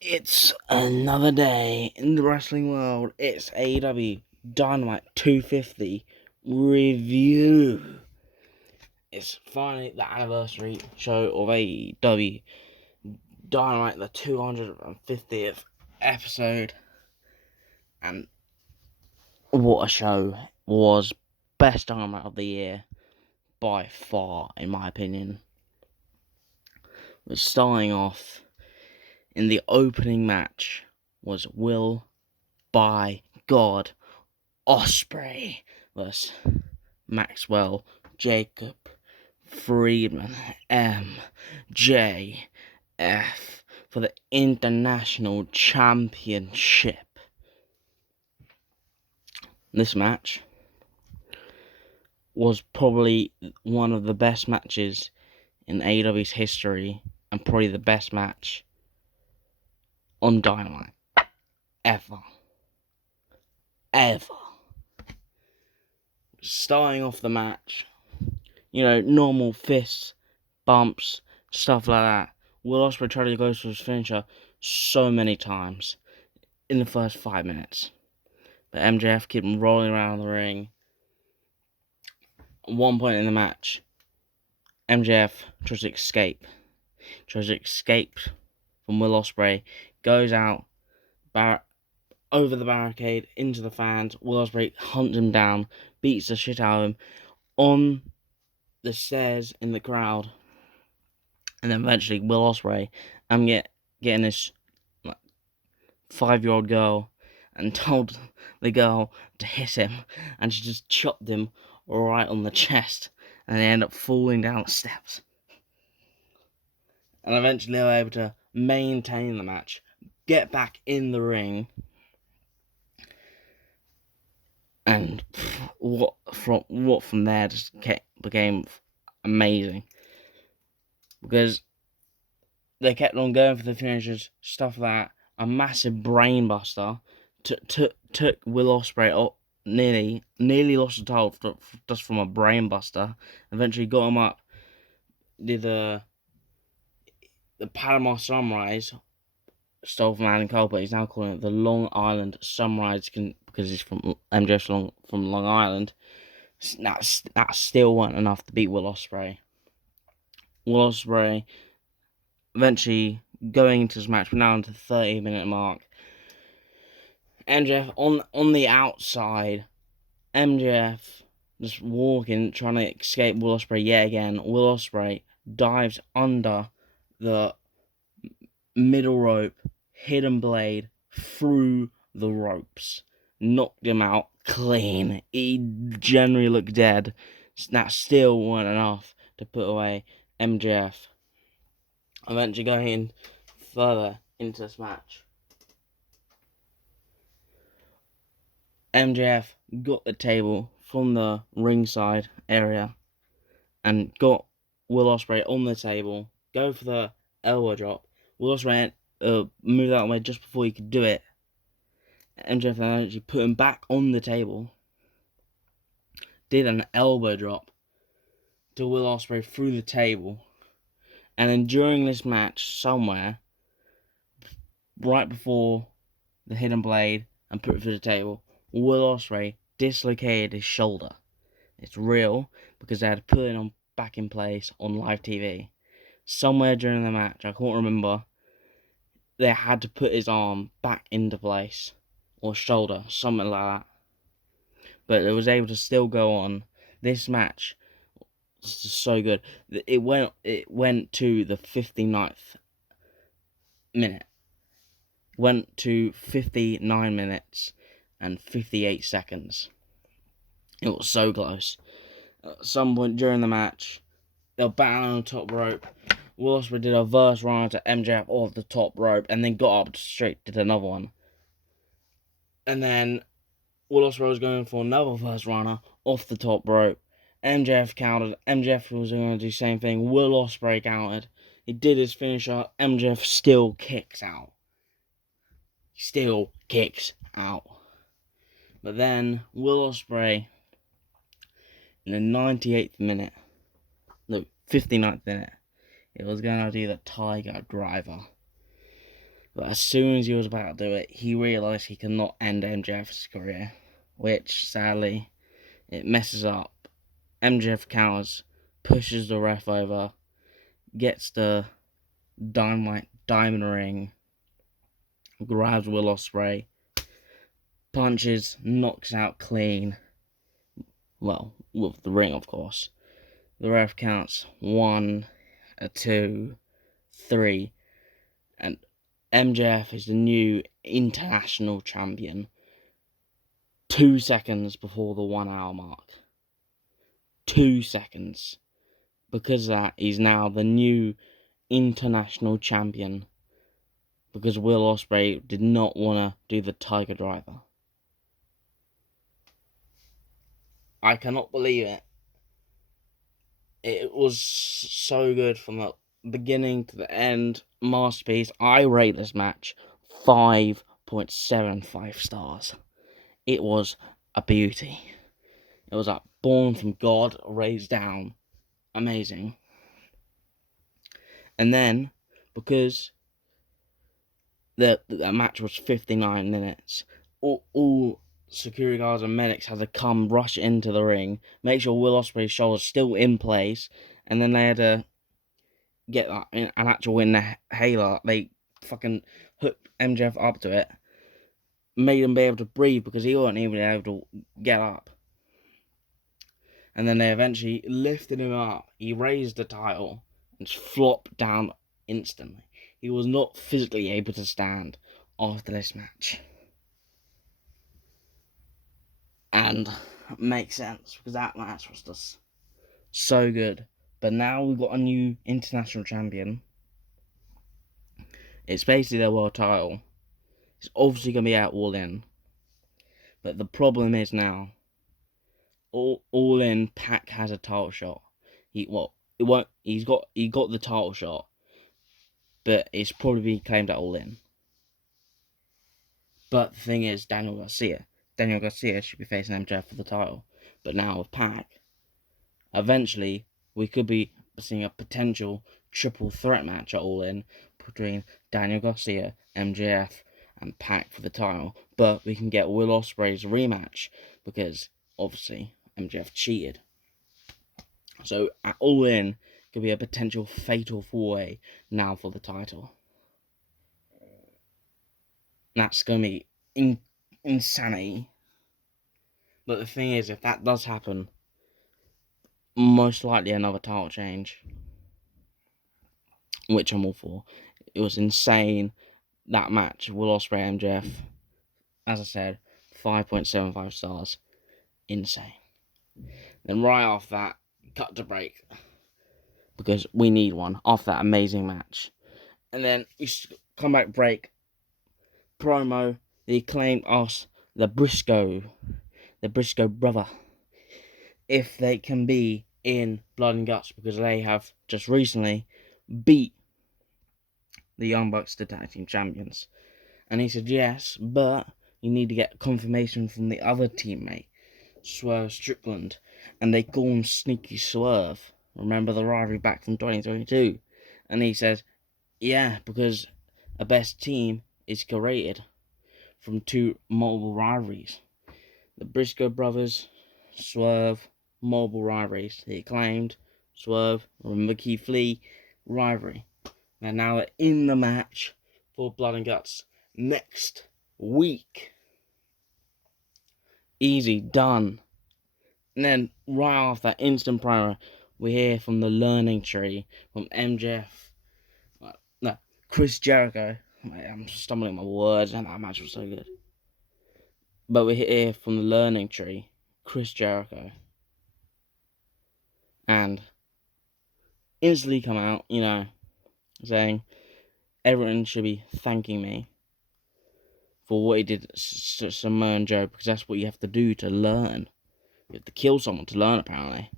It's another day in the wrestling world. It's AEW Dynamite 250 review. It's finally the anniversary show of AEW Dynamite, the 250th episode. And what a show. Was best Dynamite of the year by far, in my opinion. Starting off in the opening match was Will by God Ospreay vs. Maxwell Jacob Friedman MJF for the International Championship. This match was probably one of the best matches in AEW's history and probably the best match on Dynamite ever. Starting off the match, normal fists, bumps, stuff like that. Will Ospreay tried to go for his finisher so many times in the first 5 minutes. But MJF kept rolling around the ring. At one point in the match, MJF tries to escape from Will Ospreay, goes out, over the barricade, into the fans. Will Ospreay hunts him down, beats the shit out of him on the stairs in the crowd. And then eventually Will Ospreay, getting this 5-year-old girl and told the girl to hit him, and she just chopped him right on the chest, and they end up falling down the steps. And eventually they were able to maintain the match, get back in the ring, and what from there just became amazing, because they kept on going for the finishers, stuff like that. A massive brainbuster took Will Ospreay nearly lost the title just from a brainbuster. Eventually got him up, did the Panama Sunrise, stole from Adam Cole, but he's now calling it the Long Island Sunrise because he's from MJF's from Long Island. That still wasn't enough to beat Will Ospreay. Will Ospreay eventually going into this match, we're now into the 30-minute mark. MJF on the outside. MJF just walking, trying to escape Will Ospreay yet again. Will Ospreay dives under the middle rope, hidden blade through the ropes, knocked him out clean. He generally looked dead. That still wasn't enough to put away MJF. Eventually going further into this match, MJF got the table from the ringside area and got Will Ospreay on the table, go for the elbow drop. Will Ospreay moved that way just before he could do it. MJF then actually put him back on the table, did an elbow drop to Will Ospreay through the table, and then during this match, somewhere, right before the hidden blade and put it through the table, Will Ospreay dislocated his shoulder. It's real, because they had to put it back in place on live TV. Somewhere during the match, I can't remember, they had to put his arm back into place, or shoulder, something like that. But it was able to still go on. This match was just so good. It went to the 59th minute. Went to 59 minutes and 58 seconds. It was so close. At some point during the match, they were battling on the top rope. Will Ospreay did a verse runner to MJF off the top rope, and then got up straight, did another one. And then Will Ospreay was going for another verse runner off the top rope. MJF countered. MJF was going to do the same thing. Will Ospreay countered. He did his finisher. MJF still kicks out. But then Will Ospreay, in the 98th minute, no, 59th minute, it was going to do the Tiger Driver. But as soon as he was about to do it, he realised he cannot end MJF's career, which sadly it messes up. MJF counters, pushes the ref over, gets the Dynamite diamond ring, grabs Will Ospreay, punches, knocks out clean. Well, with the ring, of course. The ref counts 1, 2, 3, and MJF is the new international champion 2 seconds before the 1 hour mark. 2 seconds. Because of that, he's now the new international champion. Because Will Ospreay did not want to do the Tiger Driver. I cannot believe it. It was so good from the beginning to the end. Masterpiece. I rate this match 5.75 stars. It was a beauty. It was like born from God, raised down. Amazing. And then, because the match was 59 minutes, all security guards and medics had to come rush into the ring, make sure Will Ospreay's shoulder's still in place, and then they had to get like, an actual inhaler. They fucking hooked MJF up to it, made him be able to breathe because he wasn't even able to get up. And then they eventually lifted him up. He raised the title and just flopped down instantly. He was not physically able to stand after this match. And it makes sense because that match was just so good. But now we've got a new international champion. It's basically their world title. It's obviously going to be out All In. But the problem is now, All In, Pac has a title shot. He got the title shot, but it's probably claimed at All In. But the thing is, Daniel Garcia should be facing MJF for the title. But now with Pac, eventually we could be seeing a potential triple threat match at All In between Daniel Garcia, MJF, and Pac for the title. But we can get Will Ospreay's rematch because obviously MJF cheated. So at All In could be a potential fatal four-way now for the title. That's going to be insanity. But the thing is, if that does happen, most likely another title change, which I'm all for. It was insane, that match, Will Ospreay MJF. As I said, 5.75 stars. Insane. Then right after that, cut to break. Because we need one after that amazing match. And then we come back break. Promo, they claim us, the Briscoe brother, if they can be in Blood and Guts, because they have just recently beat the Young Bucks, the tag team champions. And he said yes, but you need to get confirmation from the other teammate, Swreve Strickland, and they call him Sneaky Swreve. Remember the rivalry back from 2022? And he says, yeah, because a best team is created from two multiple rivalries. The Briscoe brothers, Swreve, multiple rivalries. He claimed Swreve, remember Keith Lee, rivalry. And now they're in the match for Blood and Guts next week. Easy, done. And then right after that instant promo, we hear from the Learning Tree, from MJF, Chris Jericho. I'm stumbling my words, and that match was so good. But we hear from the Learning Tree, Chris Jericho, and instantly come out, saying everyone should be thanking me for what he did to Samoa Joe, because that's what you have to do to learn. You have to kill someone to learn, apparently.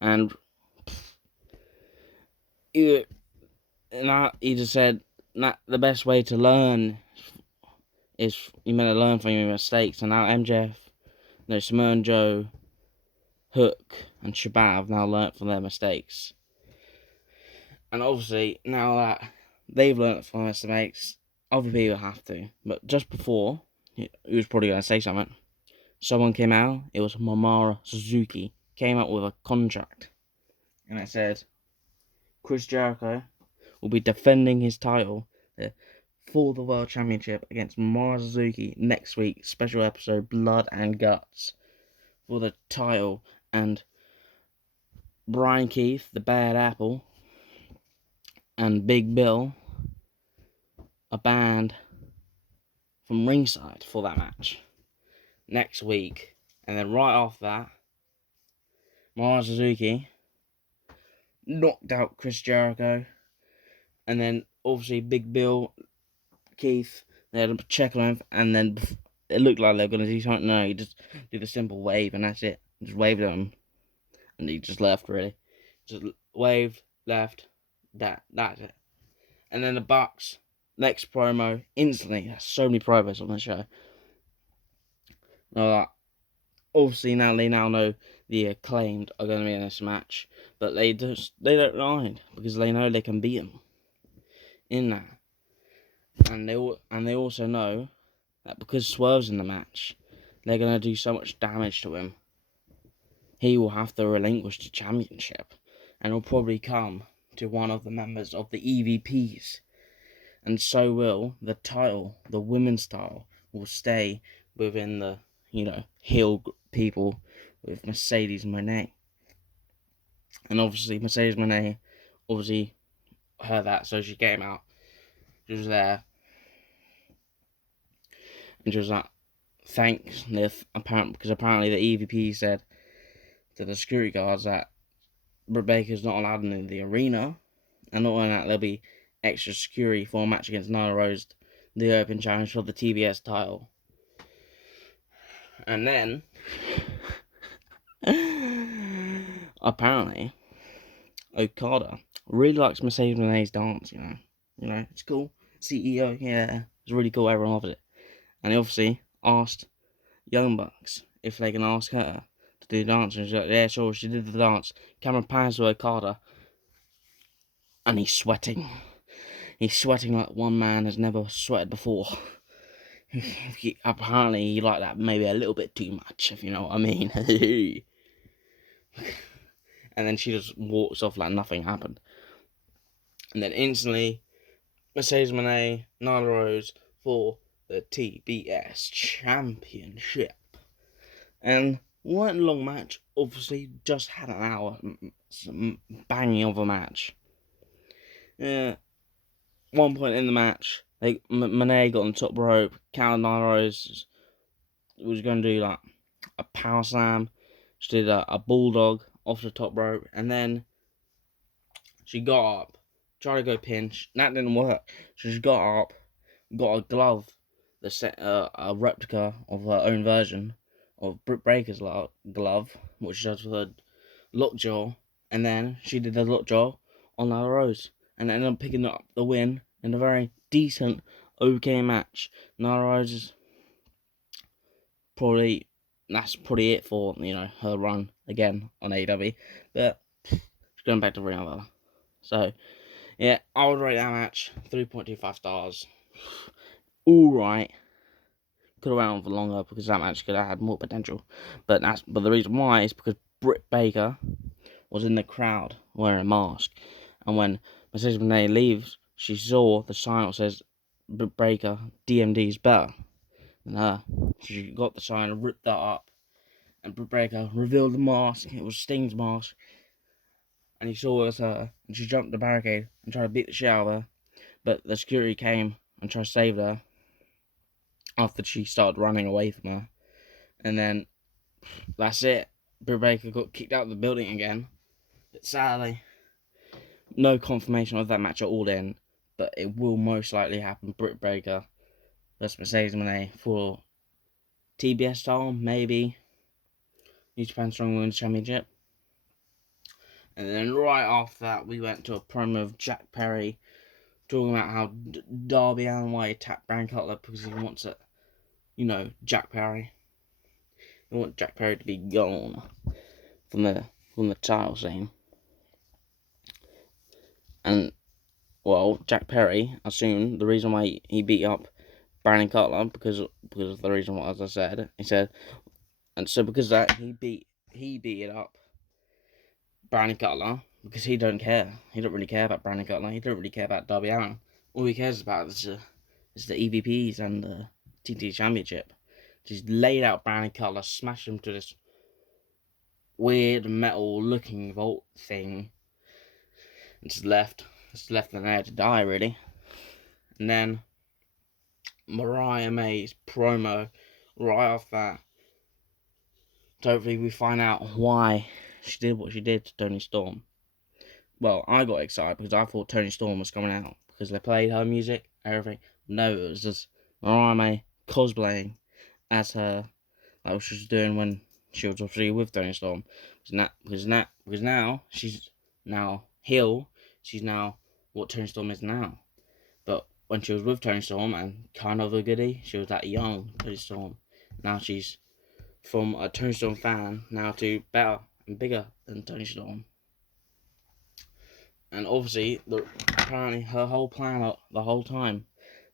And he just said that the best way to learn is you meant to learn from your mistakes. And now MJF, Samoa Joe, Hook, and Shabbat have now learnt from their mistakes. And obviously, now that they've learned from their mistakes. Other people have to. But just before, he was probably going to say something. Someone came out. It was Mamara Suzuki. Came out with a contract. And it said, Chris Jericho will be defending his title for the World Championship against Mamara Suzuki next week. Special episode Blood and Guts for the title. And Brian Keith, the Bad Apple, and Big Bill are banned from ringside for that match next week. And then right after that, Mariah Suzuki knocked out Chris Jericho. And then obviously Big Bill, Keith, they had a check on him. And then it looked like they were going to do something. No, he just do the simple wave and that's it. Just waved at him. And he just left, really. Just waved, left, that's it. And then the Bucks, next promo, instantly, there's so many promos on the show. Obviously now they know the Acclaimed are going to be in this match, but they don't mind because they know they can beat him in that, and they also know that because Swrve's in the match, they're going to do so much damage to him. He will have to relinquish the championship, and will probably come to one of the members of the EVPs, and so will the title, the women's title, will stay within the heel people with Mercedes Mone. And obviously Mercedes Mone heard that, so she came out. She was there. And she was like, thanks, because apparently the EVP said to the security guards that Britt Baker's not allowed in the arena. And not only that, there'll be extra security for a match against Nyla Rose, the Open Challenge for the TBS title. And then apparently Okada really likes Mercedes Moné's dance, you know, it's cool. CEO, yeah, it's really cool, everyone loves it. And he obviously asked Young Bucks if they can ask her to do the dance, and she's like, yeah, sure, she did the dance. Camera pans to Okada, and he's sweating. He's sweating like one man has never sweated before. Apparently he liked that maybe a little bit too much, if you know what I mean. And then she just walks off like nothing happened. And then instantly, Mercedes Moné, Nyla Rose for the TBS Championship. And weren't a long match, obviously, just had an hour. Some banging of a match. One point in the match, Moné got on the top rope. Nyla Rose was going to do like a power slam. She did a bulldog off the top rope, and then she got up, tried to go pinch. That didn't work. So she got up, got a glove, a replica of her own version of Britt Baker's glove, which she does with her lockjaw, and then she did the lockjaw on Nyla Rose, and ended up picking up the win in a very decent, okay match. Nyla Rose is that's probably it for her run again on AEW, but she's going back to Ring of Honor. So yeah, I would rate that match 3.25 stars. Alright. Could have went on for longer because that match could have had more potential. But the reason why is because Britt Baker was in the crowd wearing a mask. And when Mercedes Moné leaves, she saw the sign that says Britt Baker DMD's better than her. She got the sign and ripped that up. And Britt Baker revealed the mask. It was Sting's mask. And he saw it was her. And she jumped the barricade and tried to beat the shit out of her. But the security came and tried to save her after she started running away from her. And then that's it. Britt Baker got kicked out of the building again. But sadly, no confirmation of that match at all in. But it will most likely happen. Britt Baker versus Mercedes Moné for TBS title, maybe New Japan Strong Women's Championship. And then right after that, we went to a promo of Jack Perry talking about how Darby Allin White attacked Brand Cutler because he wants it. Jack Perry. He wants Jack Perry to be gone from the title scene. And well, Jack Perry assumed the reason why he beat up Brandon Cutler because of the reason what, as I said, he said, and so because of that he beat it up Brandon Cutler because he don't care. He don't really care about Brandon Cutler. He don't really care about Darby Allin. All he cares about is the EVPs and the TNT Championship. Just laid out Brandon Cutler, smashed him to this weird metal looking vault thing, and just left him there to die, really. And then Mariah May's promo right off that. Hopefully we find out why she did what she did to Toni Storm. Well, I got excited because I thought Toni Storm was coming out because they played her music, everything. No, it was just Mariah May cosplaying as her, like what she was doing when she was obviously with Toni Storm. Because now she's now heel. She's now what Toni Storm is now. But when she was with Toni Storm and kind of a goodie, she was that young Toni Storm. Now she's from a Toni Storm fan now to better and bigger than Toni Storm. And obviously, apparently her whole plan the whole time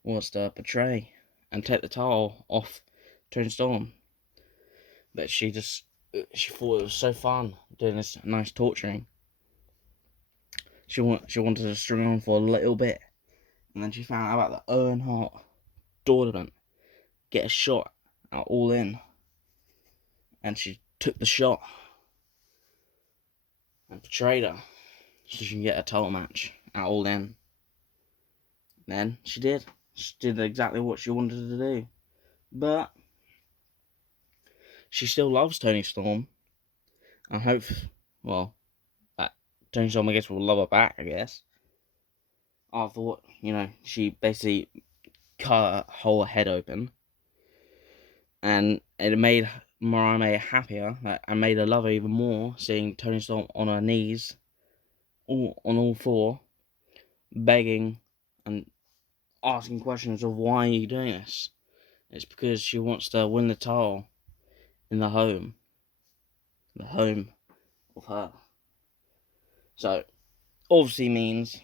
was to betray and take the title off Toni Storm. But she thought it was so fun doing this nice torturing. She wanted to string on for a little bit. And then she found out about the Owen Hart tournament. Get a shot at All In. And she took the shot. And betrayed her. So she can get a title match at All In. Then she did. She did exactly what she wanted to do. But she still loves Toni Storm. I hope, well, that Toni Storm, I guess, will love her back, I guess. I thought, she basically cut her whole head open. And it made Mariah May happier, and made her love her even more, seeing Toni Storm on her knees, on all four, begging and asking questions of why are you doing this. It's because she wants to win the title in the home of her. So, obviously means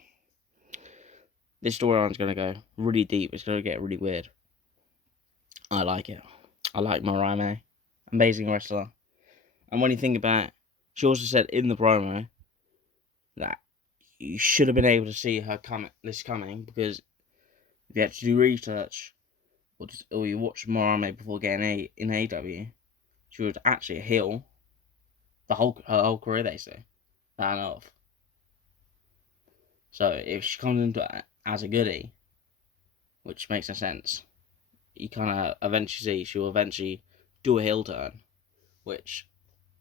this storyline's going to go really deep. It's going to get really weird. I like it. I like Mariah May. Amazing wrestler. And when you think about it, she also said in the promo that you should have been able to see her coming, because if you had to do research or you watch Mariah May before getting in AEW, she was actually a heel her whole career, they say. That I know of. So if she comes into it as a goodie, which makes no sense, you kind of eventually see she'll eventually do a heel turn, which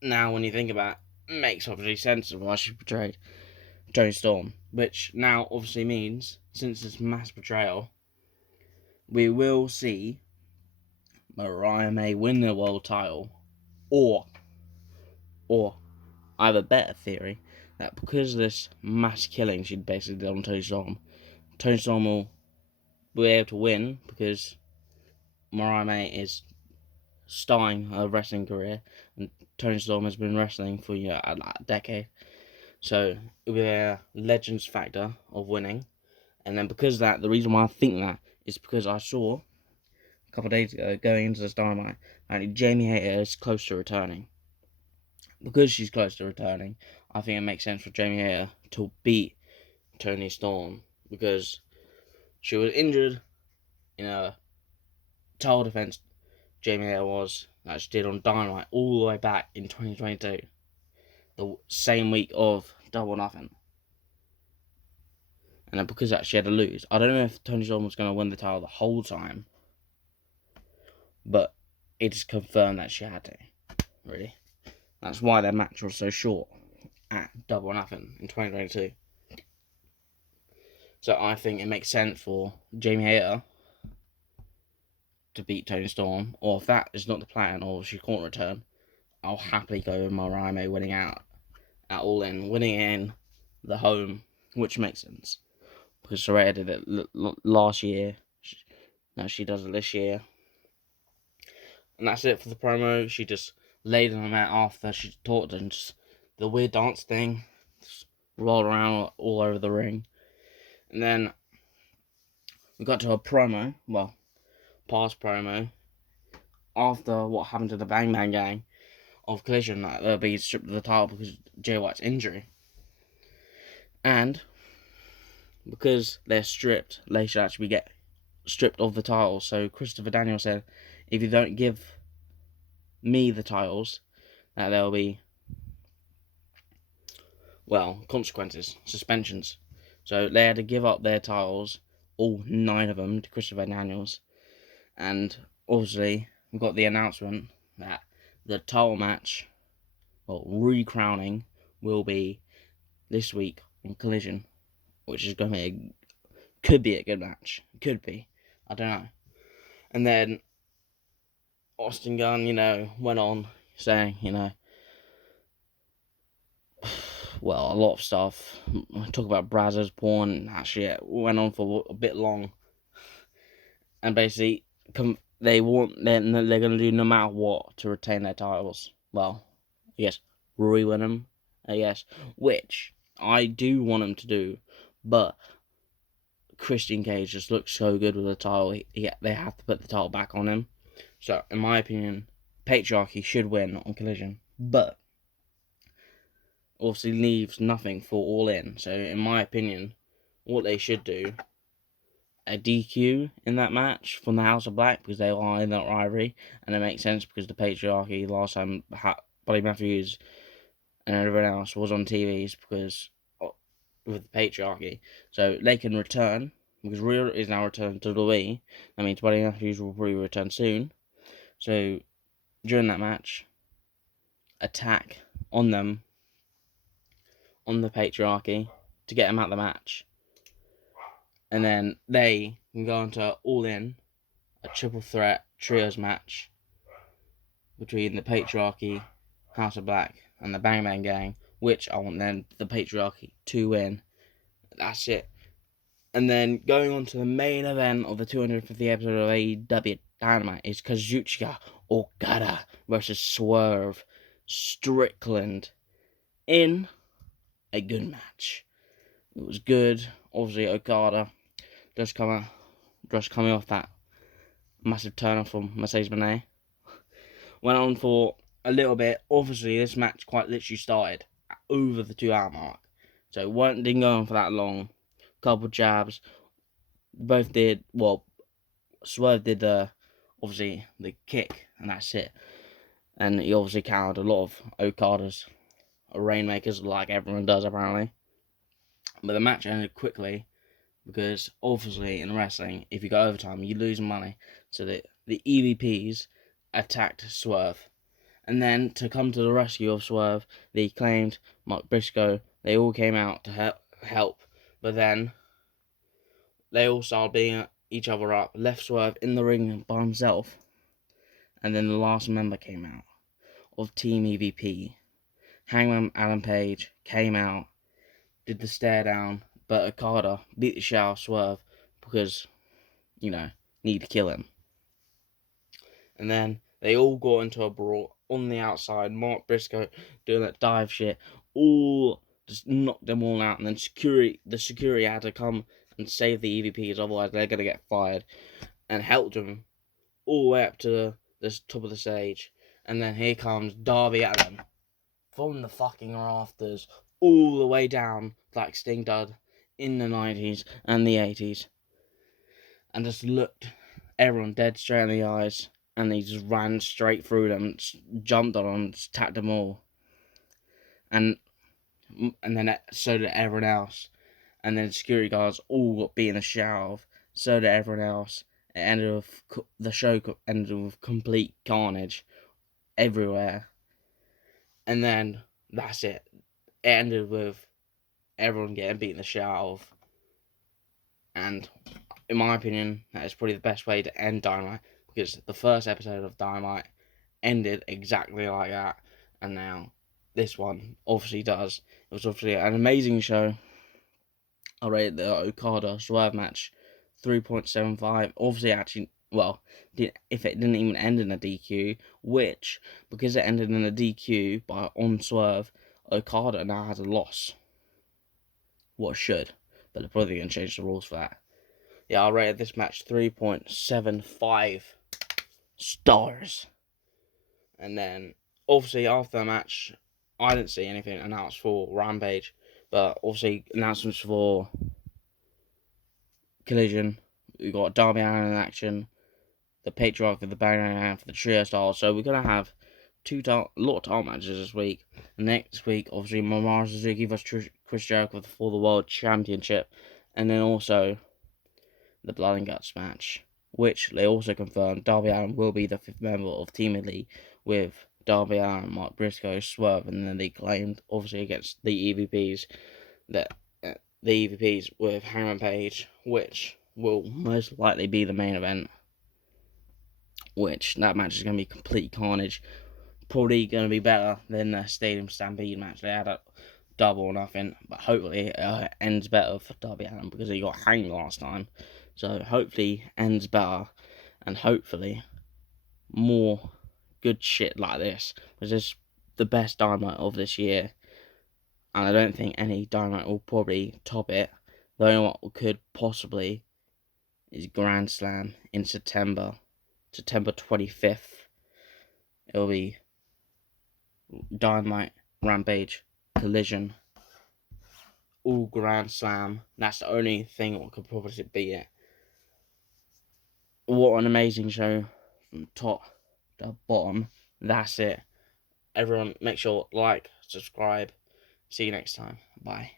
now when you think about it, makes obviously sense of why she betrayed Toni Storm, which now obviously means, since this mass betrayal, we will see Mariah May win the world title, or I have a better theory that because of this mass killing she basically did on Toni Storm will be able to win because Mariah May is starting her wrestling career and Toni Storm has been wrestling for a decade. So it'll be a legends factor of winning. And then because of that, the reason why I think that is because I saw a couple of days ago going into this Dynamite, and Jamie Hayter is close to returning. Because she's close to returning, I think it makes sense for Jamie Hayter to beat Toni Storm because she was injured in a title defense. Jamie Hayter was that she did on Dynamite all the way back in 2022, the same week of Double Nothing. And then because of that, she had to lose. I don't know if Toni Storm was going to win the title the whole time, but it is confirmed that she had to. Really, that's why their match was so short at Double Nothing in 2022. So I think it makes sense for Jamie Hayter to beat Toni Storm, or if that is not the plan, or she can't return, I'll happily go with Mariah May winning out at All In, winning in the home, which makes sense because Saraya did it last year. Now she does it this year, and that's it for the promo. She just laid on them out after she talked and just the weird dance thing, just rolled around all over the ring, And then we got to a promo, well, past promo, after what happened to the Bang Bang Gang of Collision, that they'll be stripped of the title because of Jay White's injury. And because they're stripped, they should actually get stripped of the title. So Christopher Daniels said, if you don't give me the titles, that there'll be, well, consequences, suspensions. So they had to give up their titles, all 9 of them, to Christopher Daniels. And obviously, we got the announcement that the title match, well, re-crowning, will be this week on Collision, which is going to be could be a good match. Could be. I don't know. And then Austin Gunn, went on saying, well, a lot of stuff. Talk about Brazzers porn and that shit. Went on for a bit long. And basically, they're going to do no matter what to retain their titles. Well, I guess ruin them, I guess. Which I do want them to do. But Christian Cage just looks so good with the title. They have to put the title back on him. So, in my opinion, Patriarchy should win on Collision. But obviously leaves nothing for All In. So, in my opinion, what they should do, a DQ in that match from the House of Black, because they are in that rivalry, and it makes sense because the Patriarchy last time Buddy Matthews and everyone else was on TVs because with the Patriarchy, so they can return because Real is now returned to the WWE. That means Buddy Matthews will probably return soon. So during that match, attack on them, on the Patriarchy, to get them out of the match. And then they can go into All In, a triple threat trios match between the Patriarchy, House of Black, and the Bang Bang Gang, which I want then the Patriarchy to win. That's it. And then going on to the main event of the 250th episode of AEW Dynamite is Kazuchika Okada versus Swreve Strickland in a good match. It was good. Obviously, Okada just coming off that massive turn from Mercedes Mone. Went on for a little bit. Obviously, this match quite literally started over the 2-hour mark. So it didn't go on for that long. Couple jabs. Both did, well, Swreve did obviously the kick, and that's it. And he obviously countered a lot of Okada's rainmakers, like everyone does apparently. But the match ended quickly because obviously in wrestling, if you go overtime, you lose money. So the EVPs attacked Swreve. And then to come to the rescue of Swreve, they claimed Mark Briscoe. They all came out to help. But then they all started beating each other up, left Swreve in the ring by himself. And then the last member came out of Team EVP. Hangman Adam Page came out, did the stare down, but Okada beat the shit out of Swreve because, need to kill him. And then they all got into a brawl on the outside. Mark Briscoe doing that dive shit, all just knocked them all out. And then the security had to come and save the EVPs, otherwise they're gonna get fired. And helped them all the way up to the top of the stage. And then here comes Darby Allin from the fucking rafters all the way down like Sting did in the 90s and the 80s. And just looked everyone dead straight in the eyes. And he just ran straight through them, jumped on them, tapped them all. And then so did everyone else. And then security guards all got beat in the shower. So did everyone else. The show ended with complete carnage everywhere. And then that's it. It ended with everyone getting beat in the shower. And in my opinion, that is probably the best way to end Dynamite. Because the first episode of Dynamite ended exactly like that. And now this one obviously does. It was obviously an amazing show. I rated the Okada Swreve match 3.75. Obviously, actually, well, if it didn't even end in a DQ, which, because it ended in a DQ on Swreve, Okada now has a loss. What should. but they're probably going to change the rules for that. Yeah, I rated this match 3.75 stars. And then, obviously, after the match, I didn't see anything announced for Rampage, but obviously, announcements for Collision. We got Darby Allin in action, the Patriarch of the Banger for the Trio Style. So we're gonna have a lot of title matches this week. And next week, obviously, Mariah Suzuki vs Chris Jericho for the World Championship, and then also the Blood and Guts match, which they also confirmed Darby Allin will be the 5th member of Team Elite with Darby Allin, Mark Briscoe, Swreve, and then they claimed, obviously, against the EVPs, that the EVPs with Hangman Page, which will most likely be the main event, which that match is going to be complete carnage. Probably going to be better than the Stadium Stampede match. They had a double or nothing, but hopefully it ends better for Darby Allin because he got hanged last time. So hopefully ends better, and hopefully more good shit like this, which is the best Dynamite of this year. And I don't think any Dynamite will probably top it. The only one could possibly is Grand Slam in September 25th. It'll be Dynamite, Rampage, Collision, all Grand Slam. That's the only thing that could probably beat it. What an amazing show from top to bottom. That's it. Everyone, make sure like, subscribe. See you next time. Bye.